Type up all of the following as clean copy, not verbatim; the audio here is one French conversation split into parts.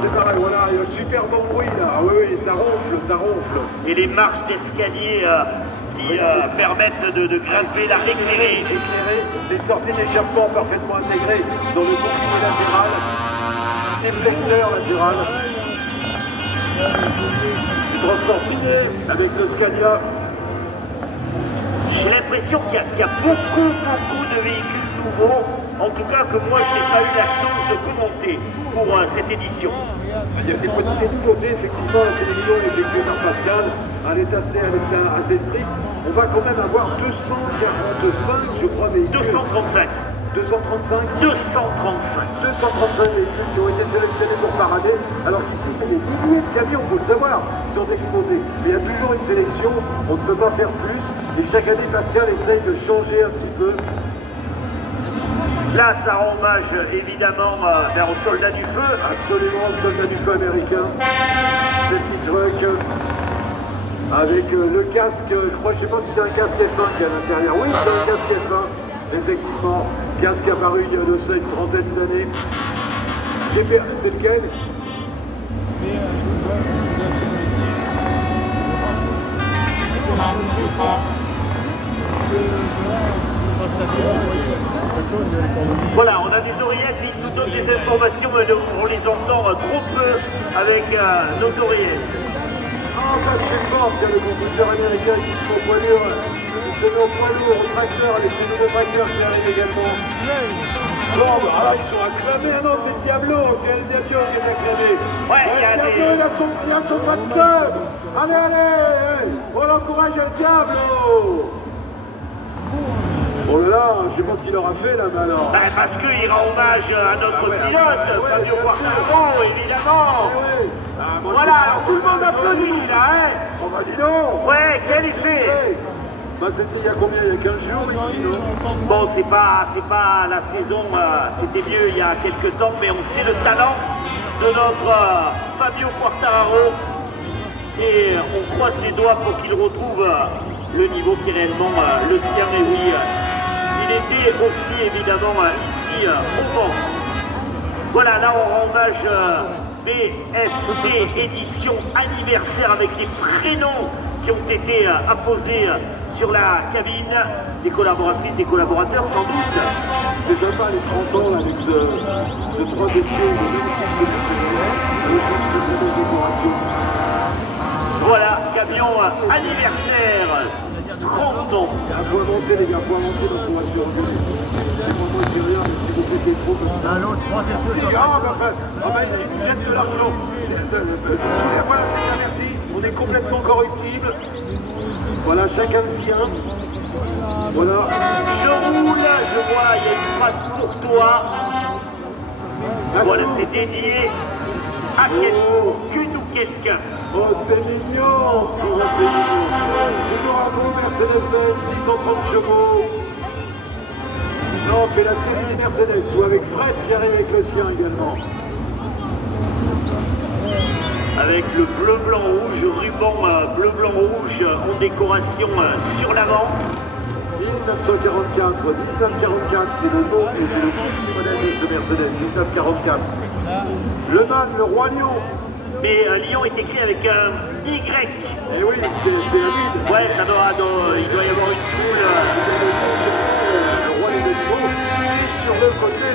c'est pareil, voilà, il y a un super bon bruit là. Ah oui, oui, ça ronfle, ça ronfle. Et les marches d'escalier qui permettent de grimper la éclairée. Éclairé, les sorties d'échappement parfaitement intégrées dans le bouclier latéral. Efflecteur latéral. Du transport fini avec ce Scania. J'ai l'impression qu'il y a beaucoup de véhicules nouveaux, en tout cas que moi je n'ai pas eu la chance de commenter pour cette édition. Il y a des petites nouveautés, effectivement, la télévision est effectuée par Pascal, un état assez strict. On va quand même avoir 245, je crois, véhicules. 235. 235 235. véhicules qui ont été sélectionnés pour parader. Alors qu'ici, c'est des milliers de camions, il faut le savoir, qui sont exposés. Mais il y a toujours une sélection, on ne peut pas faire plus. Et chaque année, Pascal essaye de changer un petit peu. Là, ça rend hommage évidemment aux soldats du feu. Absolument, le soldat du feu américain. Ces petits trucks avec le casque, je sais pas si c'est un casque F1 qui est à l'intérieur. Oui, c'est un casque F1, effectivement. Casque apparu il y a de ça une trentaine d'années. GPR, c'est lequel? Voilà, on a des oreillettes, ils nous donnent des informations, mais on les entend trop peu avec nos oreillettes. Ah, ça c'est fort, il y a le constructeur américain qui se met au poids lourd, qui se met au poids lourd, au tracteur, les nouveaux tracteurs qui arrivent également. Bon, bah là, ils sont acclamés. Ah non, c'est le Diablo, c'est le Diablo qui est acclamé. Ouais, il y a le Diablo, il a son facteur. Allez, allez, on encourage le Diablo. Oh là là, je sais pas ce qu'il aura fait là, mais alors. Ben, parce qu'il rend hommage à notre pilote, Fabio Quartararo, évidemment. Voilà, alors tout le monde applaudit là, hein. On va dire non. Ouais, quel effet. Bah c'était il y a combien? Il y a 15 jours ici, non? Bon, c'est pas la saison, c'était mieux il y a quelques temps, mais on sait le talent de notre Fabio Quartararo et on croise les doigts pour qu'il retrouve le niveau qui est réellement le sien. Et oui, il était aussi évidemment ici au vent. Voilà, là on rend hommage BFT édition anniversaire avec les prénoms qui ont été apposés sur la cabine, des collaboratrices, des collaborateurs sans doute. C'est sympa les 30 ans là, avec ce 3 essieux de décoration. Voilà, camion anniversaire, 30 ans. Il faut avancer les gars, faut avancer donc on va se regarder. Moi je dis rien, mais si vous pétez trop comme ça. L'autre, 3 essieux. Il nous jette de l'argent. Voilà, c'est ça, merci. On est complètement corruptible. Voilà, chacun le sien. Voilà. Je roule, je vois, il y a une phrase pour toi. Voilà, c'est dédié à qu'une ou quelqu'un. Oh, c'est mignon. Oh, c'est mignon. Toujours un beau Mercedes-Benz, 630 chevaux. Non, on fait la série des Mercedes, ou avec Fred qui arrive avec le sien également. Avec le bleu, blanc, rouge, ruban bleu, blanc, rouge en décoration sur l'avant. 1944, c'est le nom et c'est le nom du modèle de ce Mercedes, 1944. Le Man, le roi lion. Mais Lyon est écrit avec un Y. Eh oui, c'est David. Ouais, il doit y avoir une foule. Le roi des animaux, sur le côté.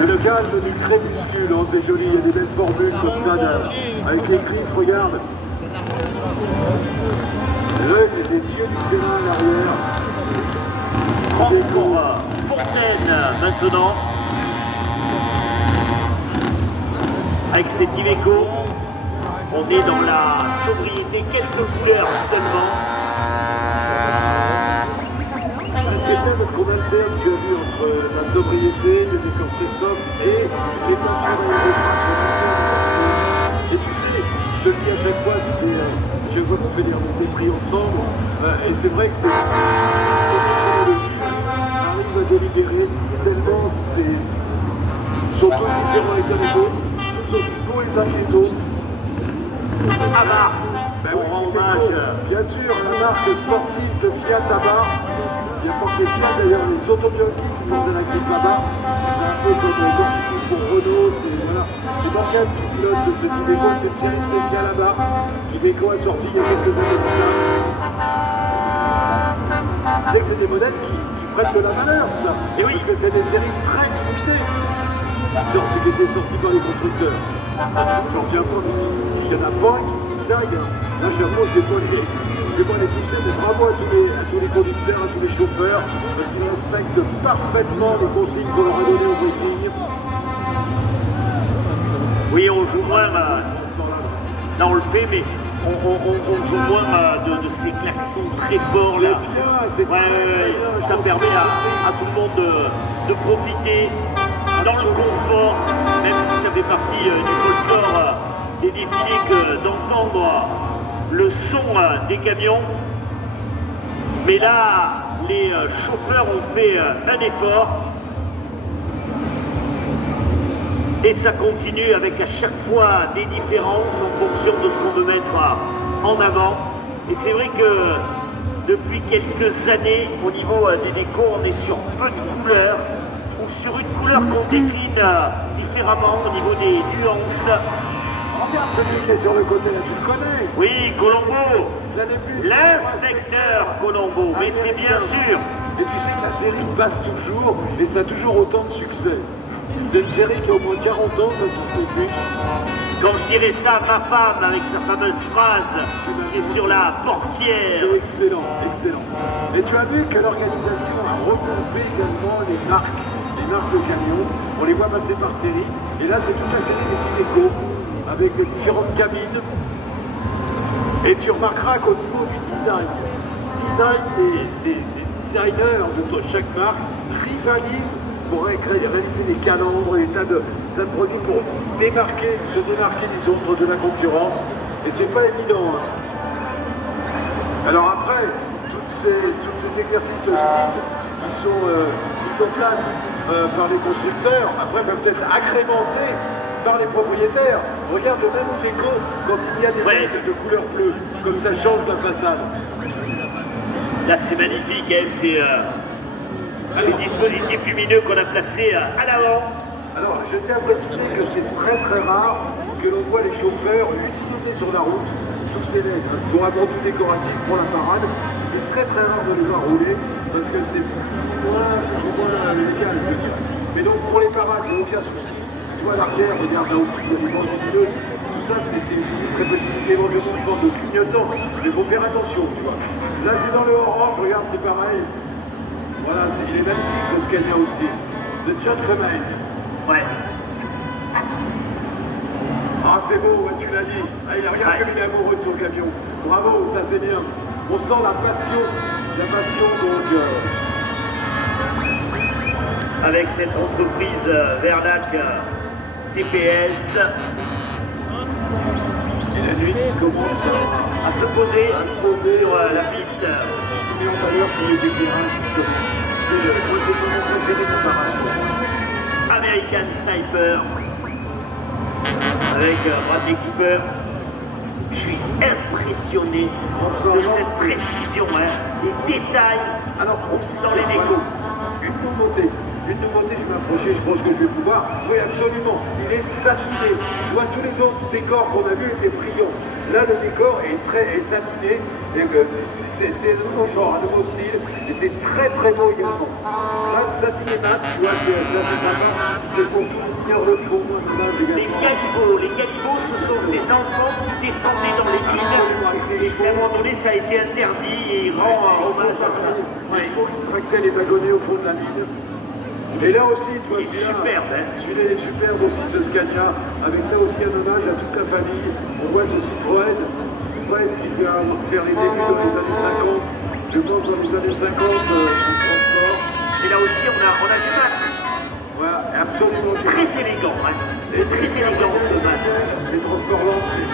Le calme du crépuscule, oh, c'est joli, il y a des belles formules comme ça, avec les griffes, regarde. L'œil des yeux du Sénat à l'arrière. Transport Fontaine maintenant. Avec cet Iveco, on est dans la sobriété, quelques couleurs seulement. C'est bien parce qu'on alterne, tu as vu, entre la sobriété, le décor très sobre et les peintures et tu sais, je le dis à chaque fois, je vois qu'on fait des prix ensemble, et c'est vrai que c'est arrive à délibérer tellement ils sont tous différents les uns les autres, tous aussi beaux les uns que les autres. Abarth, Ben on rend hommage. Bien sûr, la marque sportive de Fiat Abarth. Il n'y a pas que les Fiat d'ailleurs, les autobiotiques qui font de la grippe Abarth. C'est un peu peu comme pour Renault, voilà. C'est Morgan qui pilote ce Iveco, c'est une série spéciale à bas. Iveco a sorti il y a quelques années de cela. Tu sais que c'est des modèles qui prennent de la valeur, ça. Et oui. Parce que c'est des séries très limitées. Donc, qui étaient sortis par les constructeurs. J'en reviens pas, mais il y en a pas qui zigzaguent. Là, j'avoue, je vais pas les toucher, mais bravo à tous les conducteurs, à tous les chauffeurs, parce qu'ils respectent parfaitement les consignes qu'on leur a données au briefing. Oui, on joue moins, là on le fait, mais on joue moins de ces klaxons très forts là. C'est bien, ouais, ça permet à tout le monde de profiter dans le confort, même si ça fait partie du folklore des défilés que d'entendre le son des camions. Mais là, les chauffeurs ont fait un effort. Et ça continue avec à chaque fois des différences en fonction de ce qu'on veut mettre en avant. Et c'est vrai que depuis quelques années, au niveau des décos, on est sur peu de couleurs, ou sur une couleur qu'on décline différemment au niveau des nuances. Regarde celui qui est sur le côté là, tu le connais. Oui, Colombo, Plus. l'inspecteur Colombo, mais c'est bien sûr. Et tu sais que la série passe toujours, et ça a toujours autant de succès. C'est une série qui a au moins 40 ans, ça se plus. Quand je dirais ça à ma femme avec sa fameuse phrase qui est sur la portière. C'est excellent, excellent. Et tu as vu que l'organisation a regroupé également les marques de camions. On les voit passer par série. Et là, c'est toute la série des Iveco, avec les différentes cabines. Et tu remarqueras qu'au niveau du design des designers de chaque marque rivalisent pour réaliser des calandres et des tas de produits pour se démarquer des autres de la concurrence. Et c'est pas évident. Hein. Alors après, tous ces exercices de style qui sont mis en place par les constructeurs, après peuvent être agrémentés par les propriétaires. Regarde le même Iveco quand il y a des règles de couleur bleue, comme ça change la façade. Là c'est magnifique, hein, c'est ces dispositifs lumineux qu'on a placés à l'avant. Alors, je tiens à préciser que c'est très très rare que l'on voit les chauffeurs utiliser sur la route tous ces legs. Ils sont avant tout décoratifs pour la parade. C'est très très rare de les voir rouler parce que c'est moins légal, je veux dire. Mais donc pour les parades, il n'y a aucun souci. Tu vois, à l'arrière, regarde là aussi, il y a des bandes lumineuses. Tout ça, c'est une très petite évolution de forme de clignotant. Mais il faut faire attention, tu vois. Là, c'est dans le orange, regarde, c'est pareil. Voilà, il est magnifique ce Scania aussi. Le Gentleman. Ouais. Ah, c'est beau, tu l'as dit. Ah, regarde comme il est amoureux de son camion. Bravo, ça c'est bien. On sent la passion donc. Avec cette entreprise Vernac TPS. Et la nuit commence à se poser sur la piste. Et on va voir sur les éclairages, justement. C'est mon préféré de parade. American Sniper. Avec Bradley Cooper. Je suis impressionné de cette précision, hein, les détails dans les décos. Une nouveauté, je vais m'approcher, je pense que je vais pouvoir. Oui, absolument. Il est satiné. Tu vois, tous les autres décors qu'on a vus étaient brillants. Là, le décor est satiné. C'est un nouveau genre, un nouveau style. Et c'est très très beau également. Là, satiné mat, tu vois, c'est sympa. C'est pour tout tenir le fond. Les calibots, ce sont ces enfants qui descendaient dans les mines. Et à un moment donné, ça a été interdit et il rend hommage à ça. Il faut qu'ils tractaient les wagonnets au fond de la mine. Et là aussi, tu vois, superbe, hein. Celui-là est superbe aussi, ce Scania, avec là aussi un hommage à toute la famille. On voit ce Citroën qui vient faire les débuts dans les années 50. Je pense dans les années 50, transport. Et là aussi, on a du mat. Voilà, absolument. Très élégant, hein. C'est très élégant ce mat. Les transports l'entrée.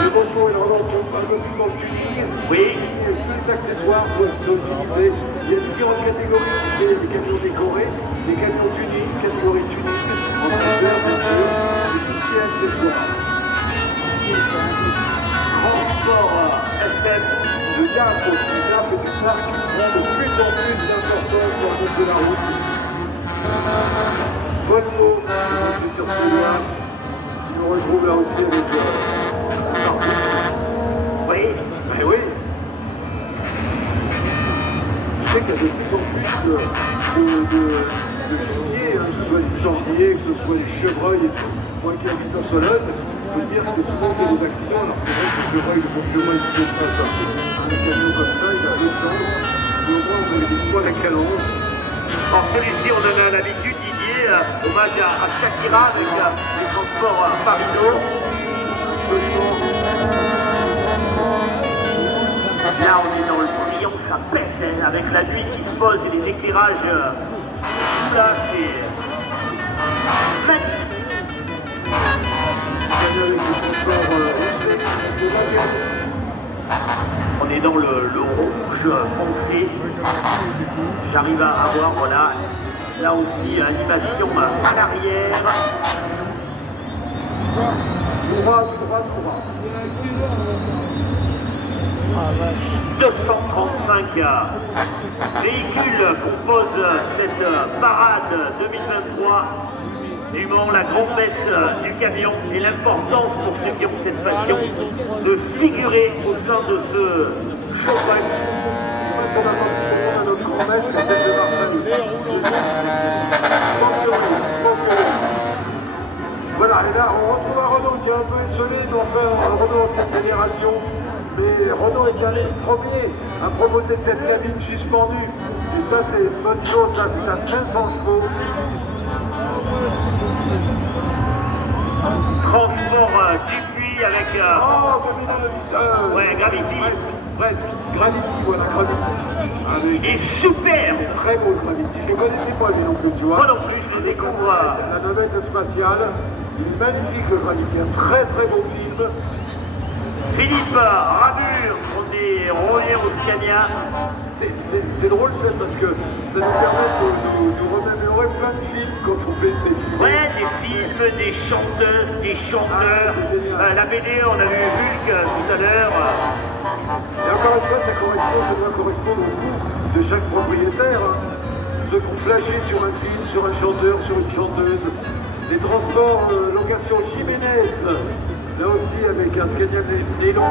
Le banco et le rebanco, un peu plus dans le tuning. Oui. Tous les accessoires sont utilisés. Il y a différentes catégories. Des camions décorés, des camions tuning, catégorie tuning, en transfert, bien sûr, et tout ce qui est accessoires. Transport FM. Le DAF aussi, le DAF est une marque qui prend de plus en plus d'importance sur la route de la route. Volvo, le futur Suédois, qui nous retrouve là aussi avec Oui. Mais oui. Je sais qu'il y a de plus en plus de gibier, hein, que ce soit des sangliers, que ce soit des chevreuils et tout. Moi qui habite en Sologne, je peux dire que c'est souvent qu'il y a des accidents. Alors c'est vrai que le chevreuil, le bon chevreuil, il fait ça. Un camion comme ça, il a deux chances. Mais au moins, on a des poils à calange. En celui-ci, on en a l'habitude, Didier, hommage à Shakira avec les transports Paris-Nord. Absolument. Là, on est dans le brillant, ça pète, hein, avec la nuit qui se pose et les éclairages. Tout là, c'est magnifique. Avec des transports routiers, c'est magnifique. On est dans le rouge foncé. J'arrive à voir, voilà, là aussi, animation à l'arrière. Tout droit. 235 véhicules composent cette parade 2023 du Mans, la grande messe du camion et l'importance pour ceux qui ont cette passion de figurer au sein de ce showrun. Je pense à notre grand-messe, la celle de Marseille. Je pense que oui. Voilà, et là, on retrouve un Renault qui est un peu esselé, mais enfin, un Renault en cette génération. Mais Renault est bien les premiers à proposer cette cabine suspendue. Et ça, c'est une bonne chose, ça, c'est à 500 chevaux. Transport Dupuis avec Oh, Domino ouais, Gravity. Presque. Gravity, voilà, Gravity. Il est superbe. Très beau, Gravity. Je ne connaissais pas, lui non plus, tu vois. Moi non plus, je le découvre. La navette spatiale, il est magnifique, le Gravity. Un très très beau film. Philippe Ramure, on revient au Scania. C'est drôle ça parce que ça nous permet de nous remémorer plein de films quand on fait des films. Ouais, des films, des chanteuses, des chanteurs. La BD, on a vu Hulk tout à l'heure. Et encore une fois, ça doit correspondre au goût de chaque propriétaire. Hein. Ceux qui ont flashé sur un film, sur un chanteur, sur une chanteuse. Les transports, location Jiménez. Là aussi avec un Scania Nélon.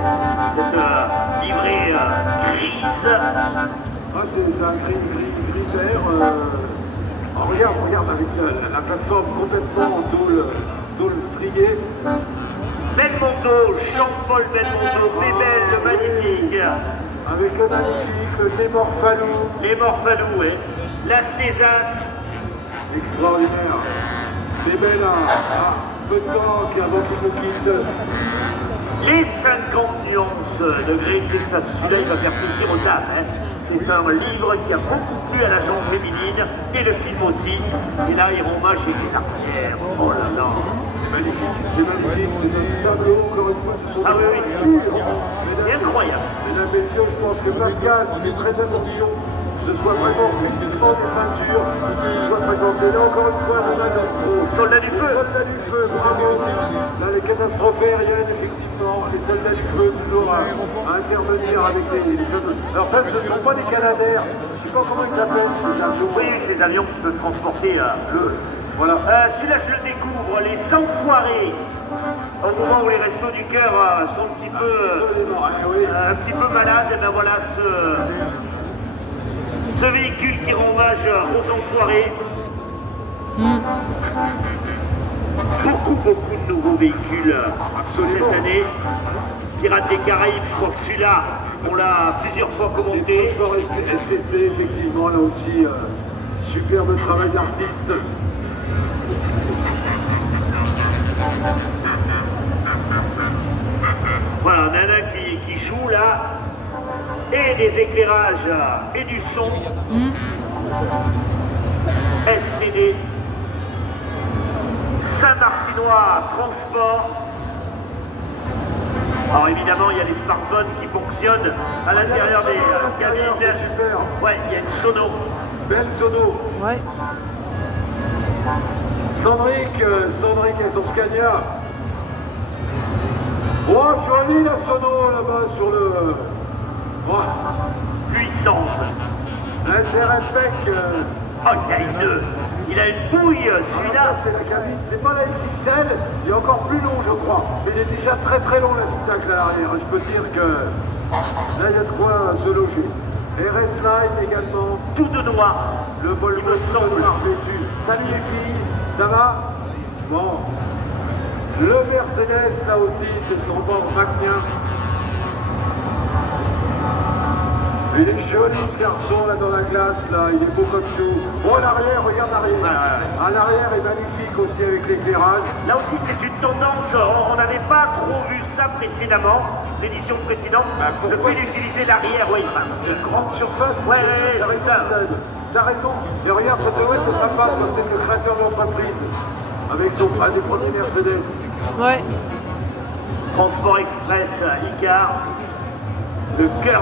Cette livrée grise. Ah, c'est un gris vert. Oh, regarde avec la plateforme complètement en tôle striée. Belmondo, Jean-Paul Belmondo, Bébel, le magnifique. Avec le magnifique, les Morphalou. Les Morphalou, ouais. L'Astésas. Extraordinaire. Bébel a peu de temps avant qu'il nous quitte. Les 50 nuances de Grey, ça, celui-là, il va faire plaisir aux dames. Hein. C'est un livre qui a beaucoup plu à la gente féminine, et le film aussi. Et là, il rend hommage chez les artières. Oh là là. C'est magnifique. C'est un tableau, encore une fois, ce sont Ah oui, des oui, purs. c'est incroyable. Mesdames, messieurs, je pense que Pascal fait très attention que ce soit vraiment uniquement des peintures qui soient présentées. Là, encore une fois, on a le Soldats du feu. Soldats du feu, bravo. Là, les catastrophes aériennes, effectivement, les soldats du feu, toujours à intervenir avec les jeunes. Alors ça, ce ne sont pas des Canadair. Je ne sais pas comment ils s'appellent, ces avions. Oui, ces avions qui peuvent transporter Voilà. celui-là, je le découvre, les Enfoirés. Au moment où les restos du cœur sont un petit peu, Absolument, oui. un petit peu malades, et ben voilà ce véhicule qui rend hommage aux Enfoirés. Beaucoup de nouveaux véhicules cette année. Pirates des Caraïbes, je crois que celui-là, on l'a plusieurs fois commenté. Transport STC, effectivement, là aussi, superbe travail d'artiste. Voilà, on en a un qui joue là, et des éclairages et du son. STD, Saint-Martinois Transport. Alors évidemment, il y a les smartphones qui fonctionnent à l'intérieur des cabines. C'est super. Ouais, il y a une sono. Belle sono. Ouais. Sandrick avec son Scania. Oh, jolie la sono là-bas sur le... Oh, Puissante. la SRFEC. Oh, il y a une Il a une bouille, Alors celui-là. ça, c'est la cabine, c'est pas la XXL, il est encore plus long je crois, mais il est déjà très très long l'habitacle à l'arrière, je peux dire que là il y a de quoi se loger. RS Line également, Tout de noir. le Volvo Il me semble. noir vêtu. Salut les filles, ça va? Bon. Le Mercedes là aussi, c'est le transport McNair. Il est joli ce garçon là dans la glace, là, il est beau comme tout. Bon, à l'arrière, regarde l'arrière. Ouais. À l'arrière est magnifique aussi avec l'éclairage. Là aussi, c'est une tendance. On n'avait pas trop vu ça précédemment, l'édition précédente. Bah, le pourquoi fait d'utiliser l'arrière, oui. Une grande surface. Ouais, t'as c'est raison, ça. Seb. T'as raison. Et regarde, ça doit être sympa, peut-être le créateur de l'entreprise. Avec son un des premiers Mercedes. Ouais. Transport Express, Icar, le cœur.